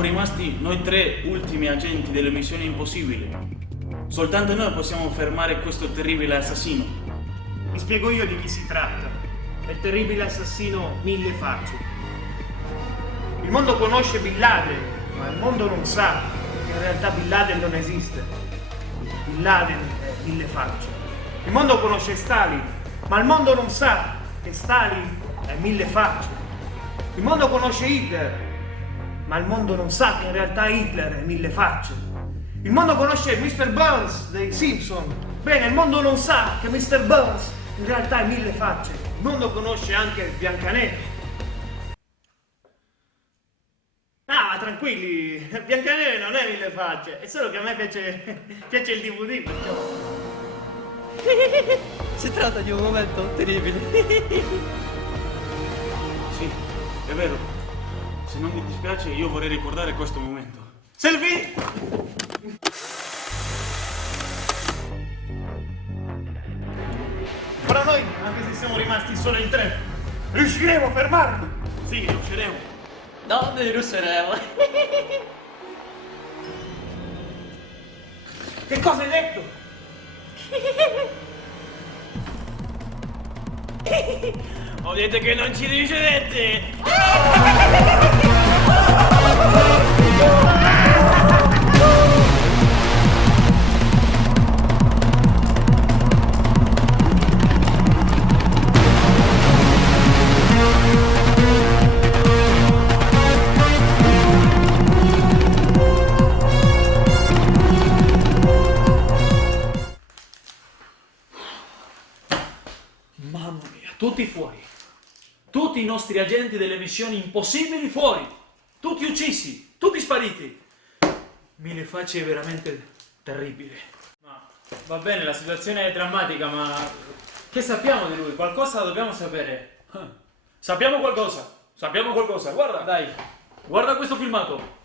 Siamo rimasti noi tre ultimi agenti delle missioni impossibili. Soltanto noi possiamo fermare questo terribile assassino. Vi spiego io di chi si tratta. È il terribile assassino Mille Facce. Il mondo conosce Bin Laden, ma il mondo non sa che in realtà Bin Laden non esiste. Bin Laden è Mille Facce. Il mondo conosce Stalin, ma il mondo non sa che Stalin è Mille Facce. Il mondo conosce Hitler, ma il mondo non sa che in realtà Hitler è Mille Facce. Il mondo conosce Mr. Burns dei Simpson. Bene, il mondo non sa che Mr. Burns in realtà è Mille Facce. Il mondo conosce anche Biancaneve. Ah, tranquilli, Biancaneve non è Mille Facce, è solo che a me piace il DVD, perciò. Si tratta di un momento terribile. Sì, è vero. Se non mi dispiace, io vorrei ricordare questo momento. Selfie! Ora noi, anche se siamo rimasti solo in tre, riusciremo a fermarlo. Sì, riusciremo. No, noi riusciremo. Che cosa hai detto? Ho detto che non ci riuscirete! Mamma mia, tutti fuori. Tutti i nostri agenti delle missioni impossibili fuori. Tutti uccisi, tutti spariti. Mille Facce è veramente terribile. Ma va bene, la situazione è drammatica, ma che sappiamo di lui? Qualcosa dobbiamo sapere. Sappiamo qualcosa, guarda. Dai. Guarda questo filmato.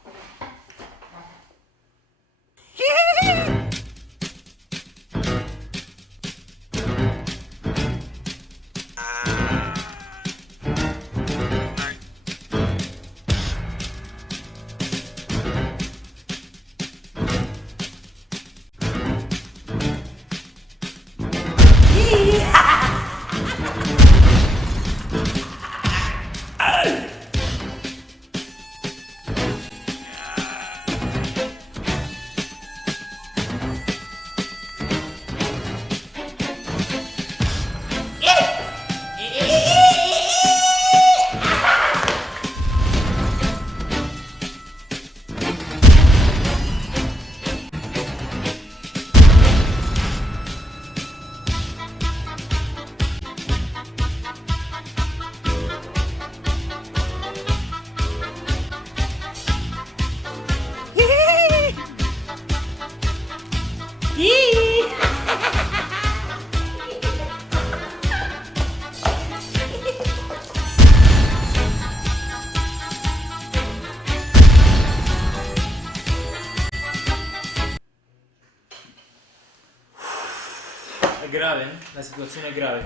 È grave? La situazione è grave.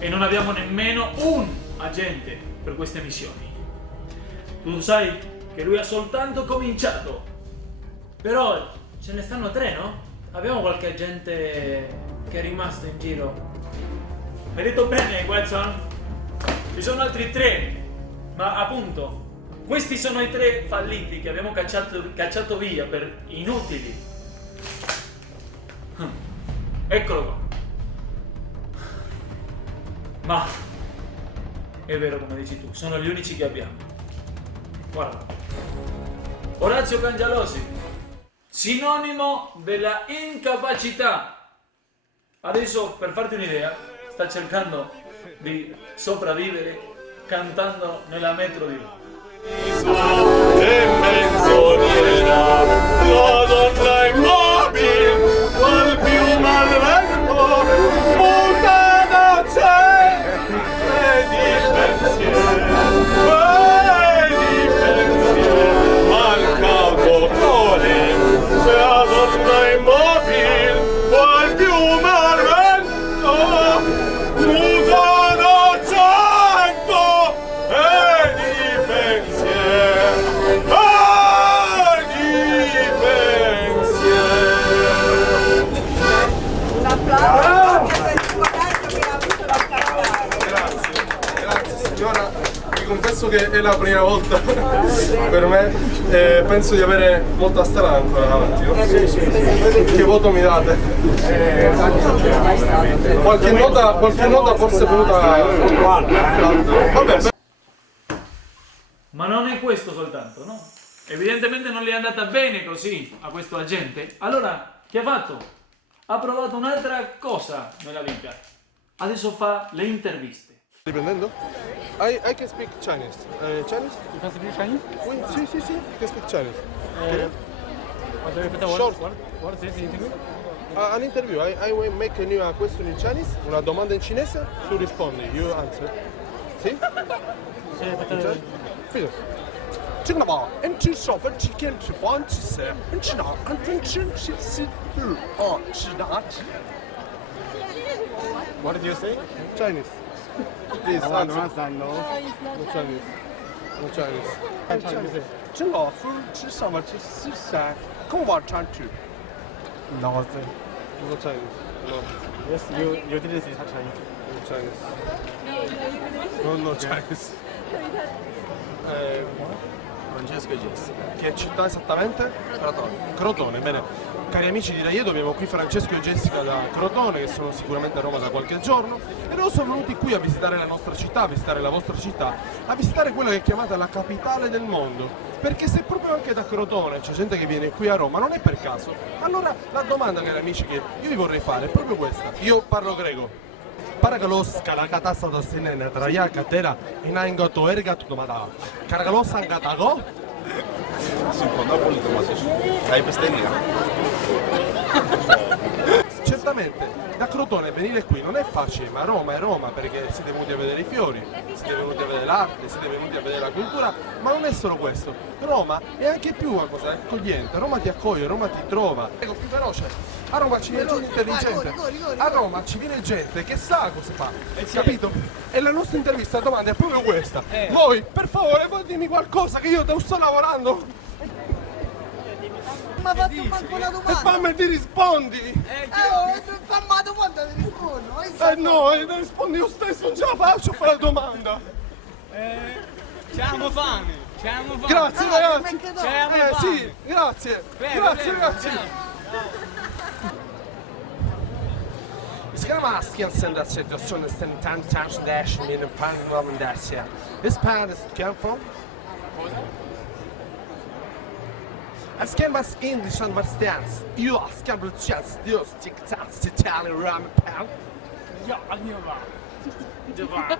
E non abbiamo nemmeno un agente per queste missioni. Tu sai che lui ha soltanto cominciato. Però ce ne stanno tre, no? Abbiamo qualche agente che è rimasto in giro. Hai detto bene, Watson. Ci sono altri tre. Ma appunto, questi sono i tre falliti che abbiamo cacciato via per inutili. Eccolo qua. Ma è vero come dici tu, sono gli unici che abbiamo. Guarda. Orazio Cangialosi, sinonimo della incapacità. Adesso, per farti un'idea, sta cercando di sopravvivere cantando nella metro di Roma. E menzognera, la donna immobile, qual più malvento, mutata c'è, e di pensiero, al cauto cuore, la donna immobile, qual più malvento, mutata c'è, e di pensiero. Ammesso che è la prima volta per me, penso di avere molta strada ancora davanti, no? Che voto mi date? Qualche nota forse è venuta. Vabbè. Ma non è questo soltanto, no? Evidentemente non gli è andata bene così a questo agente. Allora, che ha fatto? Ha provato un'altra cosa nella vita. Adesso fa le interviste. Riprendendo? I can speak Chinese. Chinese? You can speak Chinese? Oui, sì, I can speak Chinese. Short. What is this interview? An interview. I will make you a question in Chinese, una domanda in cinese, tu rispondi, you answer. Sì? Fido. 这个嘛，俺吃少饭吃干吃饭吃菜，俺吃哪？俺真吃吃哪吃 What did you say? Chinese. Please I don't answer. understand, no. No Chinese. No Chinese. Chinese. 这老夫吃什么吃吃啥？跟我唱去。 No, sir. No Chinese. No. Yes, you didn't say Chinese. No Chinese. No Chinese. Francesco e Jessica. Che città esattamente? Crotone. Crotone, bene. Cari amici di Raiedo, abbiamo qui Francesco e Jessica da Crotone, che sono sicuramente a Roma da qualche giorno, e loro sono venuti qui a visitare la nostra città, a visitare la vostra città, a visitare quella che è chiamata la capitale del mondo. Perché se proprio anche da Crotone c'è gente che viene qui a Roma, non è per caso. Allora la domanda, cari amici, che io vi vorrei fare è proprio questa. Io parlo greco. Paragalos kalakata sadosinen traya katera inaingoto ergato domada. Karagalos angatago? Συμφωνώ απόλυτα μαζί σου. Θα είπες τέλεια. Certamente, da Crotone venire qui non è facile, ma Roma è Roma perché siete venuti a vedere i fiori, siete venuti a vedere l'arte, siete venuti a vedere la cultura, ma non è solo questo. Roma è anche più una cosa accogliente, Roma ti accoglie, Roma ti trova. Ecco, più veloce. A Roma ci viene gente intelligente, a Roma ci viene gente che sa cosa fa, capito? E la nostra intervista, la domanda è proprio questa. Voi, per favore, voi dimmi qualcosa che io devo sto lavorando. Ma fatto manco una E domanda! fammi ti rispondi! Fammi la domanda ti rispondo! No, rispondi io stesso, non ce la faccio a fare la domanda! C'hanno fame! C'hanno fame! Grazie ragazzi! C'hanno fame! Sì, grazie! Grazie ragazzi! Ich kan masken sända situationen sen tantan dash med en pang av dash. This part is come from. Jag ska bara in i sjön varstans. Jag ska bli tjänst just TikToks till Tally Ram Pound. Ja, det var.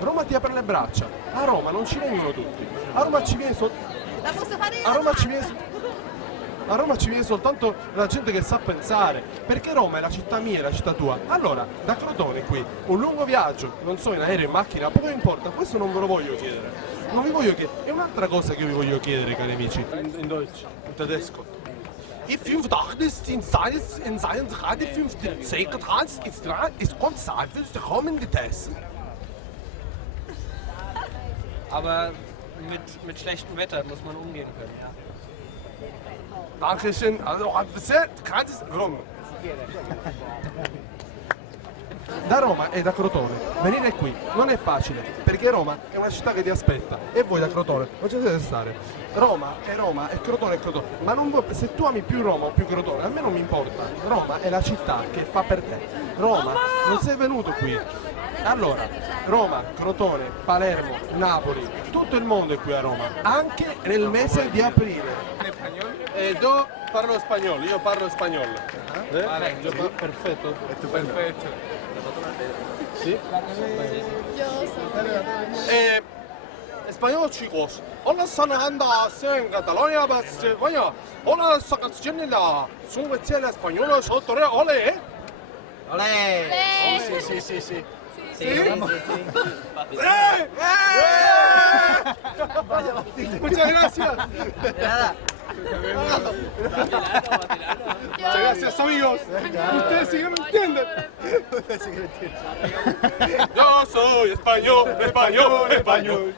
Roma ti apre le braccia. A Roma non ci vengono tutti. A Roma ci viene La posso fare io? A Roma ci viene soltanto la gente che sa pensare, perché Roma è la città mia e la città tua. Allora, da Crotone qui, un lungo viaggio, non so, in aereo, in macchina, poco importa, questo non ve lo voglio chiedere. Non vi voglio chiedere. È un'altra cosa che io vi voglio chiedere, cari amici. In Deutsch, in tedesco. I 5 dachtest in seinen 5 Zeitgetrans ist ganz einfach zu kommen in die Tests. Aber mit schlechtem Wetter muss man umgehen können, ja. Dankeschön. Also, gratis. Roma. Da Roma e da Crotone venire qui non è facile, perché Roma è una città che ti aspetta e voi da Crotone non ci dovete stare. Roma e Crotone è Crotone, ma se tu ami più Roma o più Crotone, a me non mi importa. Roma è la città che fa per te. Roma, non sei venuto qui. Allora, Roma, Crotone, Palermo, Napoli, tutto il mondo è qui a Roma, anche nel mese di aprile. Io parlo spagnolo, io parlo spagnolo. Perfetto. Perfetto. Sí. Español, chicos. Hola, Sananda, en Cataluña, España. Hola, Sacachenila. Son vecchia española, yo torre, ole. Olé! Sí, sí. Sì, Muchas gracias. Muchas gracias, amigos. Ustedes sí que me entienden. Yo soy español.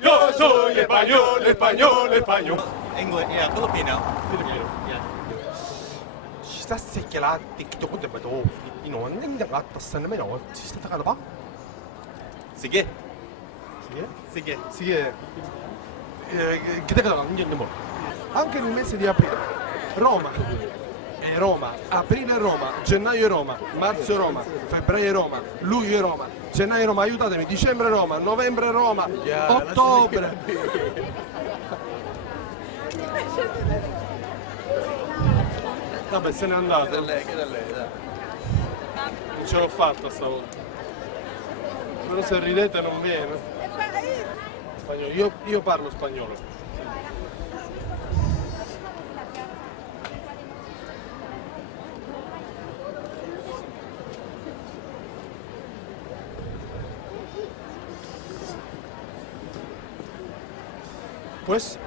Yo soy español. English, yeah, Filipino. Ci sta secchialati che tu potete 이놈 냉장 갖다 쓰는 거 진짜 다 봐. Sige. Sige. Sige. Che anche nel mese di aprile Roma è Roma, aprile è Roma, gennaio è Roma, marzo è Roma, febbraio è Roma, luglio è Roma, gennaio è Roma, aiutatemi, dicembre è Roma, novembre è Roma, ottobre. Vabbè, se n'è andato. Che da lei, dai. Non ce l'ho fatta stavolta. Però se ridete non viene. Spagnolo. Io parlo spagnolo. Pues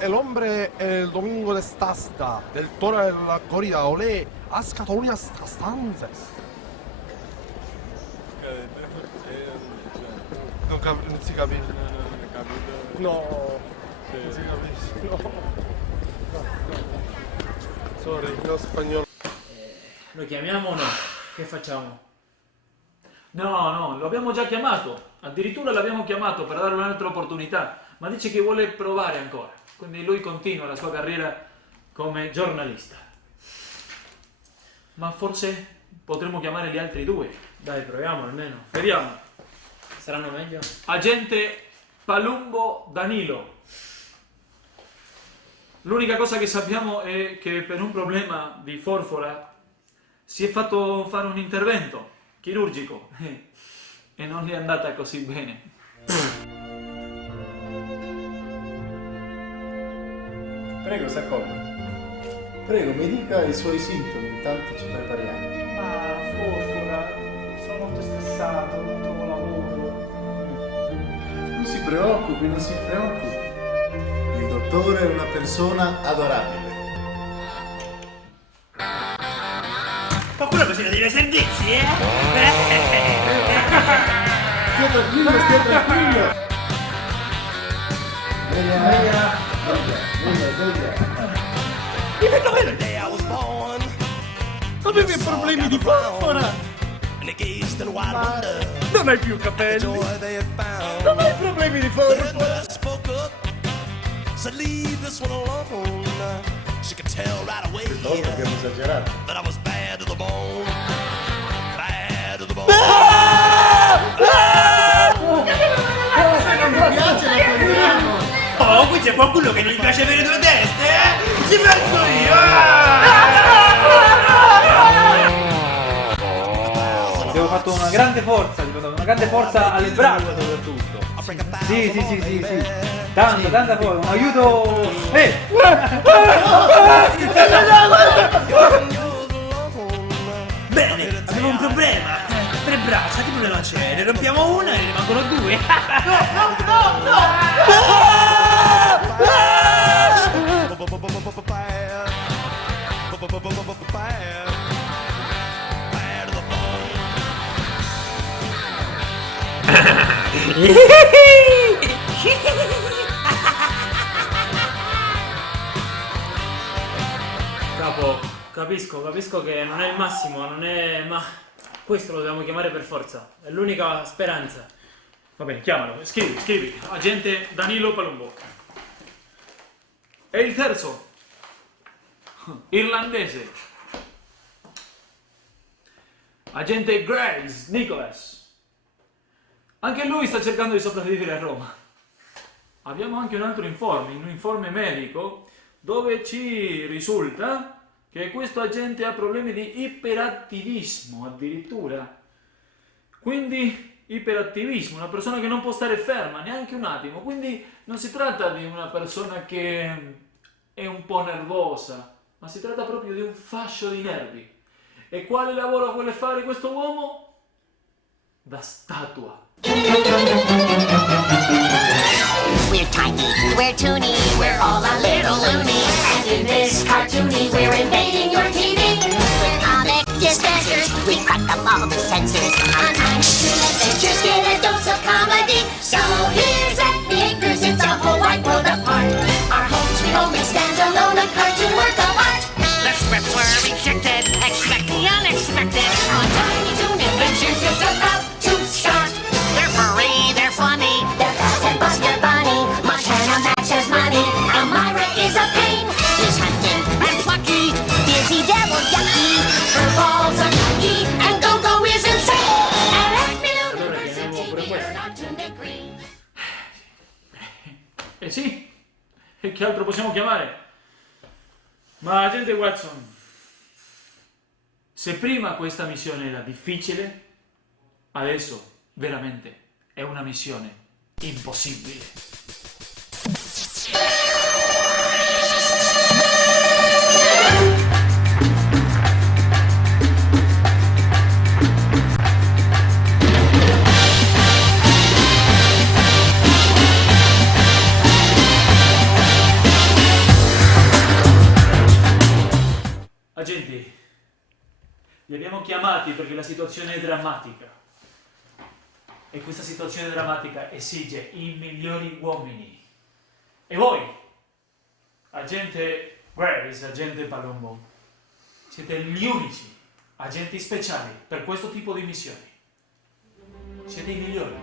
el hombre el domingo de stasta del toro de la corrida olé has Cataluña stanzas. Non si capisce. No, non si capisce. No. Sorry, no spagnolo. Lo chiamiamo o no? Che facciamo? No, lo abbiamo già chiamato. Addirittura l'abbiamo chiamato per dare un'altra opportunità. Ma dice che vuole provare ancora. Quindi lui continua la sua carriera come giornalista. Ma forse potremmo chiamare gli altri due. Dai, proviamo almeno. Vediamo. Saranno meglio? Agente Palumbo Danilo. L'unica cosa che sappiamo è che per un problema di forfora si è fatto fare un intervento chirurgico e non gli è andata così bene. Prego, s'accomoda. Prego, mi dica i suoi sintomi, intanto ci prepariamo. Ma forfora, sono molto stressato, trovo lavoro. Non si preoccupi, non si preoccupi. Il dottore è una persona adorabile. Qualcuno ha bisogno dei miei servizi, Stia tranquillo, stia tranquillo. Veglia. Avevi problemi di forfora? Non hai più capelli? Non hai problemi di forfora? Dopo abbiamo esagerato. Oh, qui c'è qualcuno che non gli piace avere due teste, Ci penso io! Abbiamo fatto una grande forza alle braccia soprattutto. Sì. Tanta forza, un aiuto. Bene, abbiamo un problema. 3 braccia, che problema c'è? Ne rompiamo una e ne rimangono 2. Capo, capisco che non è il massimo, non è... ma questo lo dobbiamo chiamare per forza, è l'unica speranza. Va bene, chiamalo, scrivi, agente Danilo Palumbo. E il terzo, irlandese, agente Grace Nicholas. Anche lui sta cercando di sopravvivere a Roma. Abbiamo anche un altro informe, un informe medico, dove ci risulta che questo agente ha problemi di iperattivismo addirittura. Quindi iperattivismo, una persona che non può stare ferma neanche un attimo, quindi non si tratta di una persona che è un po' nervosa, ma si tratta proprio di un fascio di nervi. E quale lavoro vuole fare questo uomo? Da statua. We're tiny, we're toony, we're all a little loony. And in this cartoony, we're invading your TV. We're comic dispensers, we crack up all the censors. On action adventures, get a dose of comedy. So here's at the Acres, it's a whole wide world apart. Our home sweet home, it stands alone, a cartoon work of art. The scripts were rejected, expect the unexpected. cartoon degree. Eh sì, e che altro possiamo chiamare? Ma agente Watson, se prima questa missione era difficile, adesso veramente è una missione impossibile. Agenti, li abbiamo chiamati perché la situazione è drammatica e questa situazione drammatica esige i migliori uomini. E voi, agente Graves, agente Palombo, siete gli unici agenti speciali per questo tipo di missioni. Siete i migliori.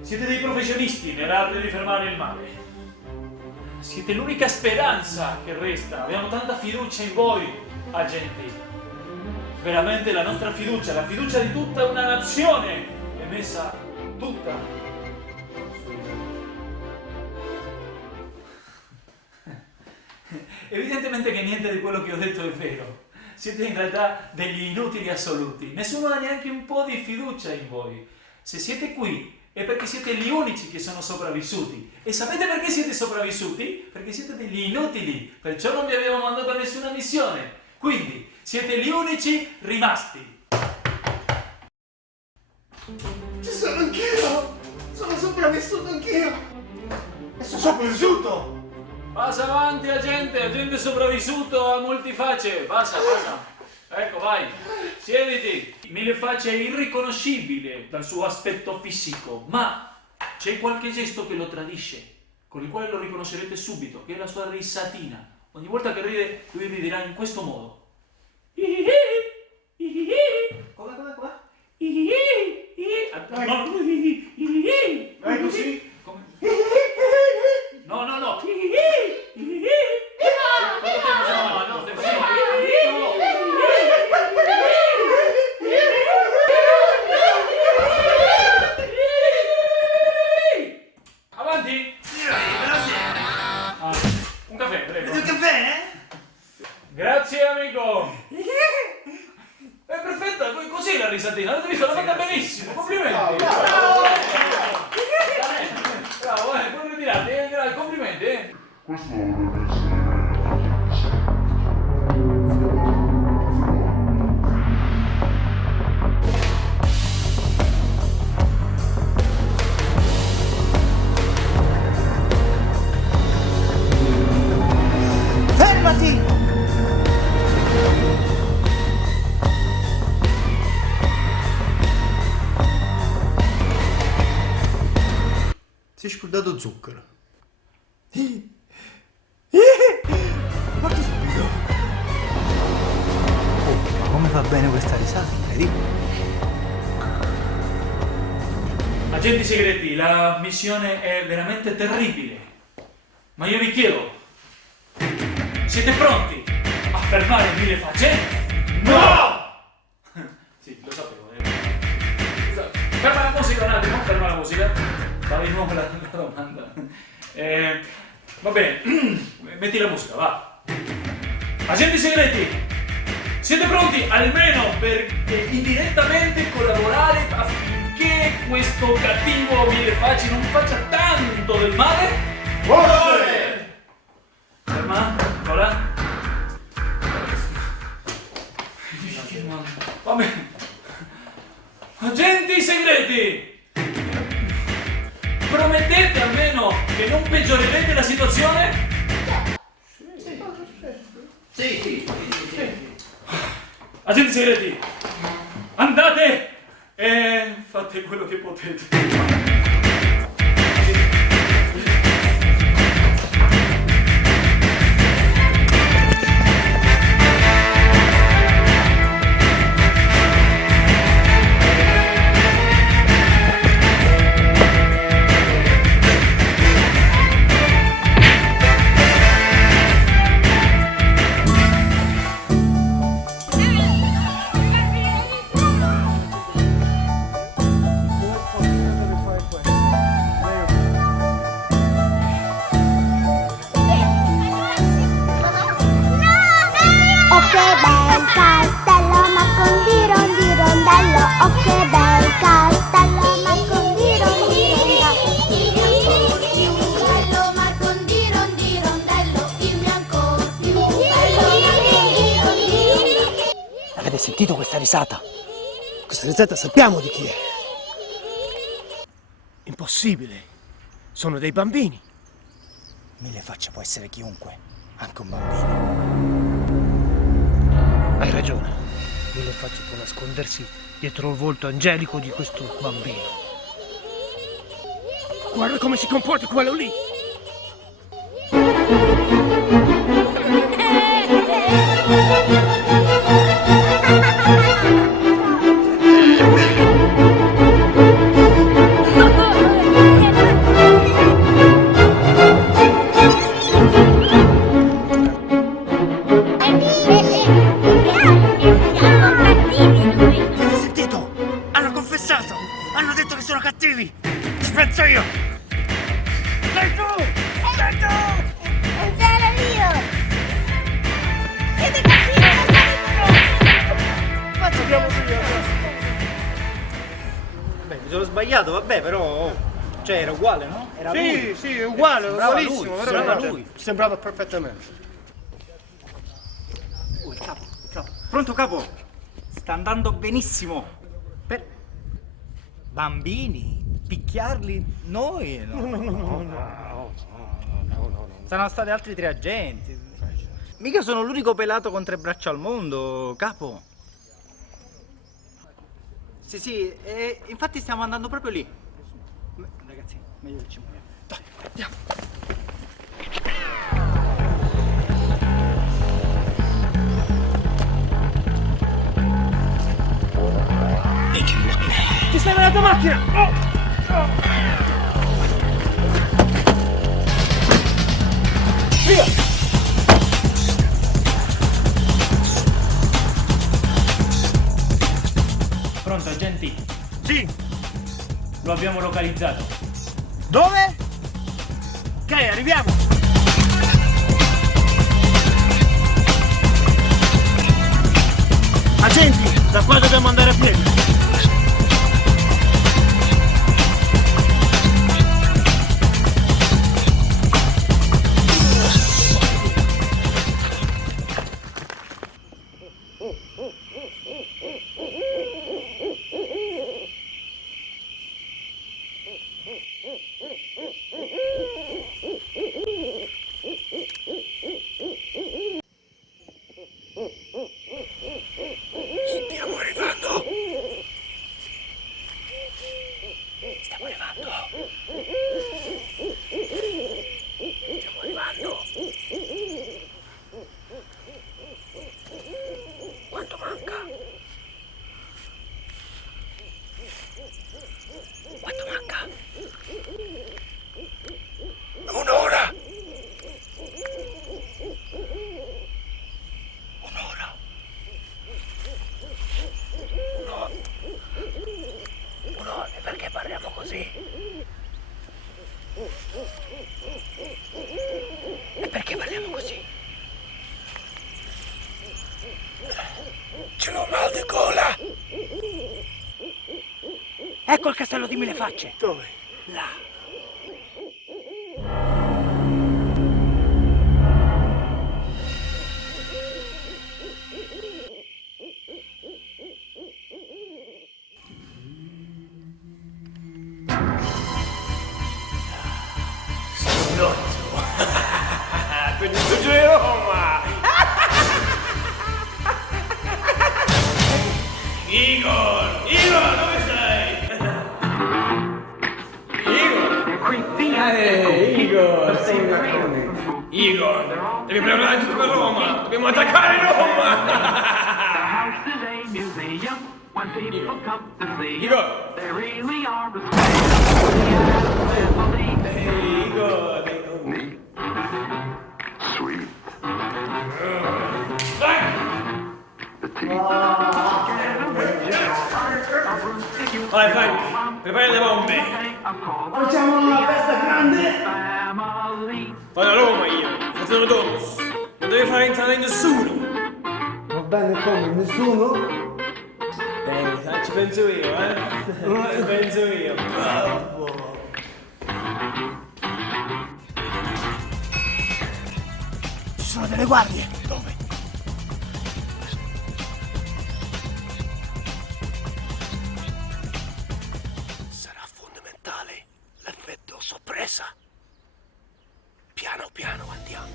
Siete dei professionisti nell'arte di fermare il male. Siete l'unica speranza che resta. Abbiamo tanta fiducia in voi, agenti. Veramente la nostra fiducia, la fiducia di tutta una nazione è messa tutta su di voi. Evidentemente che niente di quello che ho detto è vero. Siete in realtà degli inutili assoluti. Nessuno ha neanche un po' di fiducia in voi. Se siete qui è perché siete gli unici che sono sopravvissuti. E sapete perché siete sopravvissuti? Perché siete degli inutili. Perciò non vi abbiamo mandato a nessuna missione. Quindi siete gli unici rimasti. Ci sono anch'io! Sono sopravvissuto anch'io! E sono sopravvissuto! Passa avanti, agente sopravvissuto a multifacce. Passa. Ecco, vai. Siediti. Millefacce è irriconoscibile dal suo aspetto fisico, ma c'è qualche gesto che lo tradisce, con il quale lo riconoscerete subito, che è la sua risatina. Ogni volta che ride, lui riderà in questo modo. Come? Non è così? No. No, avanti! Un caffè, prego. Il caffè? Grazie, amico! È perfetta, così la risatina, l'avete visto? L'ha fatta benissimo, complimenti! Bravo, puoi ritirarti, complimenti! Fermati! Si è scordato zucchero. Guarda subito. Oh, ma come va bene questa risata, incredibile. Agenti segreti, la missione è veramente terribile. Ma io vi chiedo, siete pronti a fermare Millefacce? No! Sì, lo sapevo. Ferma la musica un attimo, ferma la musica. Va di nuovo la domanda. Va bene, metti la musica, va. Agenti segreti, siete pronti almeno per indirettamente collaborare affinché questo cattivo Millefacce non faccia tanto del male? Buone! Ferma, ora. Va bene. Agenti segreti! Promettete almeno che non peggiorerete la situazione? Sì. Agenti segreti, andate e fate quello che potete. risata. Questa risata sappiamo di chi è. Impossibile. Sono dei bambini. Mille facce può essere chiunque, anche un bambino. Hai ragione. Mille facce può nascondersi dietro il volto angelico di questo bambino. Guarda come si comporta quello lì. Avete sentito? Hanno confessato! Hanno detto che sono cattivi! Ci penso io! Sei tu! Sei tu! Non sarò io! Siete cattivi, non sarò Facciamo io! Beh, mi sono sbagliato, vabbè, però... Cioè, era uguale, no? Era lui. Sì, uguale, Sembrava ugualissimo, lui, veramente. sembrava lui. Sembrava perfettamente. Oh, il capo. Pronto, capo? Sta andando benissimo. Per... Bambini? Picchiarli? Noi? No. Saranno stati altri 3 agenti. Mica sono l'unico pelato con 3 braccia al mondo, capo. Sì, infatti stiamo andando proprio lì. Ragazzi, meglio che ci muoviamo. Dai, andiamo. Ti stai nella tua macchina! Via! Pronto, agenti? Sì! Lo abbiamo localizzato. Dove? Ok, arriviamo! Agenti, da qua dobbiamo andare a piedi. Stiamo arrivando! Quanto manca? Quanto manca? Un'ora! Un'ora! No, e perché parliamo così? E perché parliamo così? Ce l'ho mal di gola! Ecco il castello di Mille Facce! Dove? Là! Benito di Roma! Igor, dove sei? Igor, devi preparare tutto per Roma! Dobbiamo attaccare Roma! Igor! Vai Frank, prepara le bombe! Facciamo una festa grande! Vado a Roma io, faccio il domus! Non devi fare entrare nessuno! Va bene come? Nessuno? Beh, ci penso io, Ci penso io! Ci sono delle guardie! Dove? l'effetto sorpresa. Piano piano andiamo.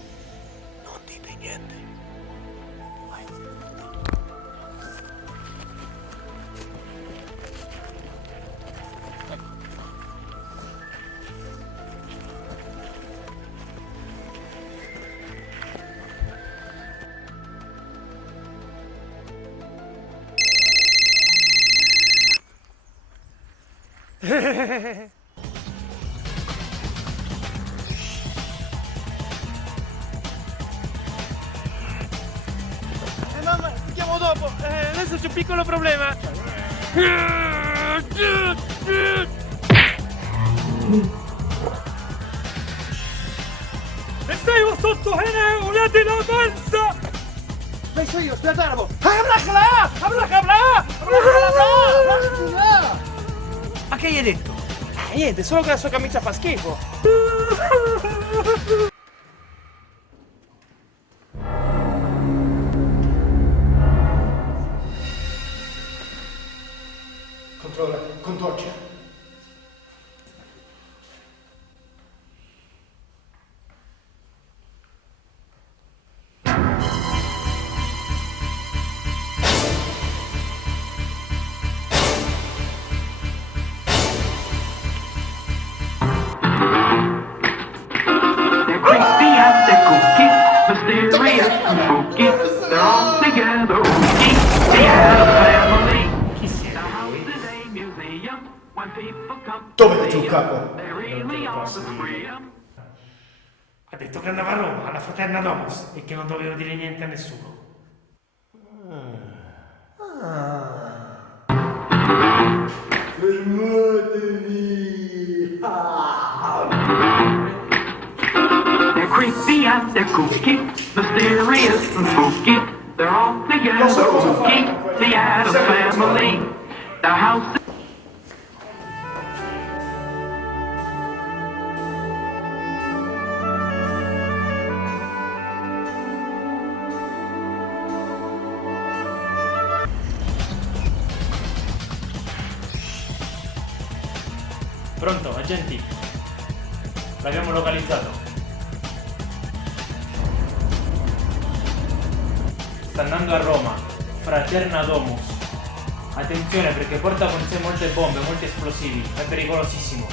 Non dite niente. Vai. Mamma, ti chiamo dopo. Adesso c'è un piccolo problema. E sei sotto una di la panza! Beh, sono io, aspetta, Arabo! Ma che gli hai detto? Niente, solo che la sua camicia fa schifo. Controlla, contorce. Dove è giù, capo? Non te lo posso dire. Ha detto che andava a Roma, alla fraterna Domus, e che non dovevo dire niente a nessuno. Fermatevi! They're creepy and they're kooky, mysterious and spooky. They're all together spooky, the Addams Family. Their house. Pronto, agenti? L'abbiamo localizzato. Sta andando a Roma, fraterna Domus. Attenzione perché porta con sé molte bombe, molti esplosivi. È pericolosissimo.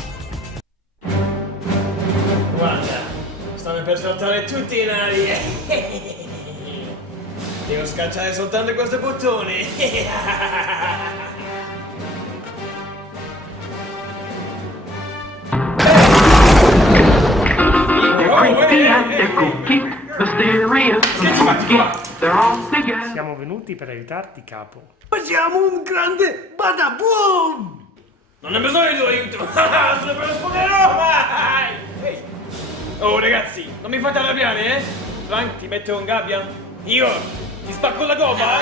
Guarda, stanno per saltare tutti in aria. Devo scacciare soltanto questi bottoni. Siamo venuti per aiutarti, capo. Facciamo un grande badaboom! Non ho bisogno di tuo aiuto. Sono per esplodere Roma. Ehi. Oh ragazzi, non mi fate arrabbiare, eh? Frank, ti metto in gabbia? Io ti spacco la gomma,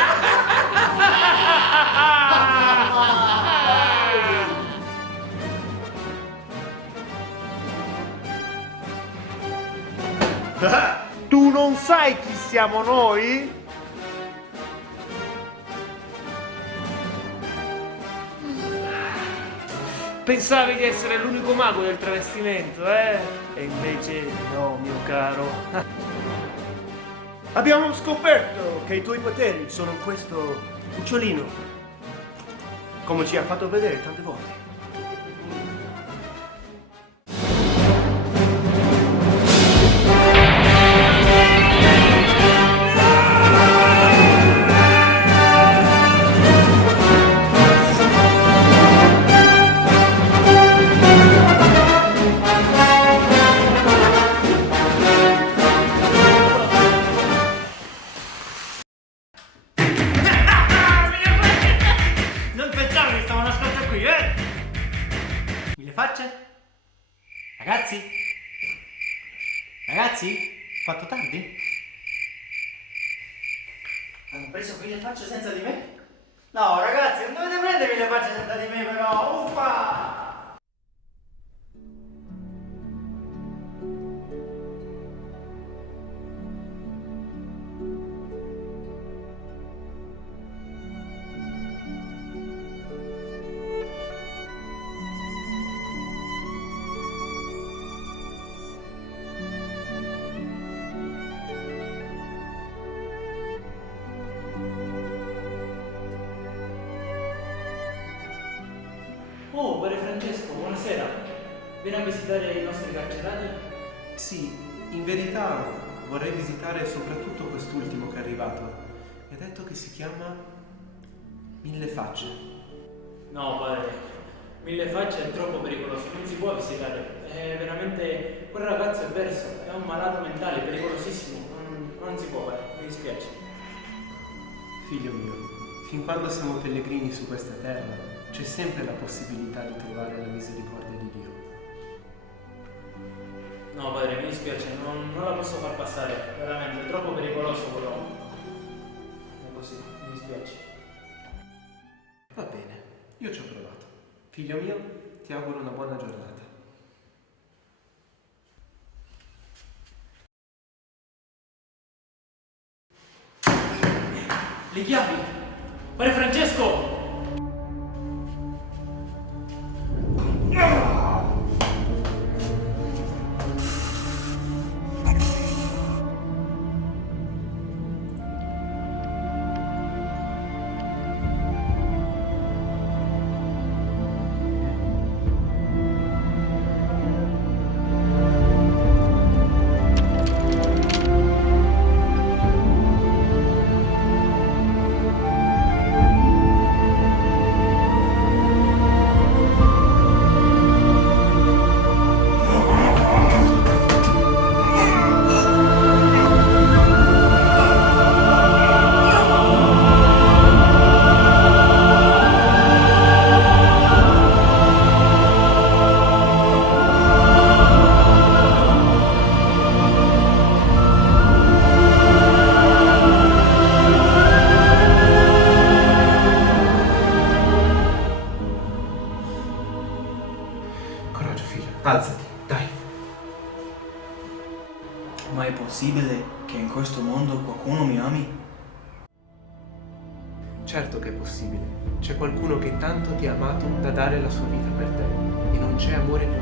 Tu non sai chi siamo noi? Pensavi di essere l'unico mago del travestimento, eh? E invece no, mio caro. Abbiamo scoperto che i tuoi poteri sono questo cucciolino, come ci ha fatto vedere tante volte. Non pensavo che stavano nascoste qui, eh? Mille facce? Ragazzi? Ragazzi? Fatto tardi? Hanno preso mille facce senza di me? No, ragazzi, non dovete prendere mille facce senza di me, però! Uffa! vieni a visitare i nostri carcerati? Sì, in verità vorrei visitare soprattutto quest'ultimo che è arrivato. Mi ha detto che si chiama Mille Facce. No, padre, Mille Facce è troppo pericoloso, non si può visitare. È veramente... quel ragazzo è perso, è un malato mentale, pericolosissimo. Non si può fare, mi dispiace. Figlio mio, fin quando siamo pellegrini su questa terra, c'è sempre la possibilità di trovare la misericordia di Dio. No, padre, mi dispiace, non la posso far passare. Veramente, è troppo pericoloso quell'uomo. È così, mi dispiace. Va bene, io ci ho provato. Figlio mio, ti auguro una buona giornata. Le chiavi! Padre Francesco! Alzati, dai. Ma è possibile che in questo mondo qualcuno mi ami? Certo che è possibile. C'è qualcuno che tanto ti ha amato da dare la sua vita per te. E non c'è amore più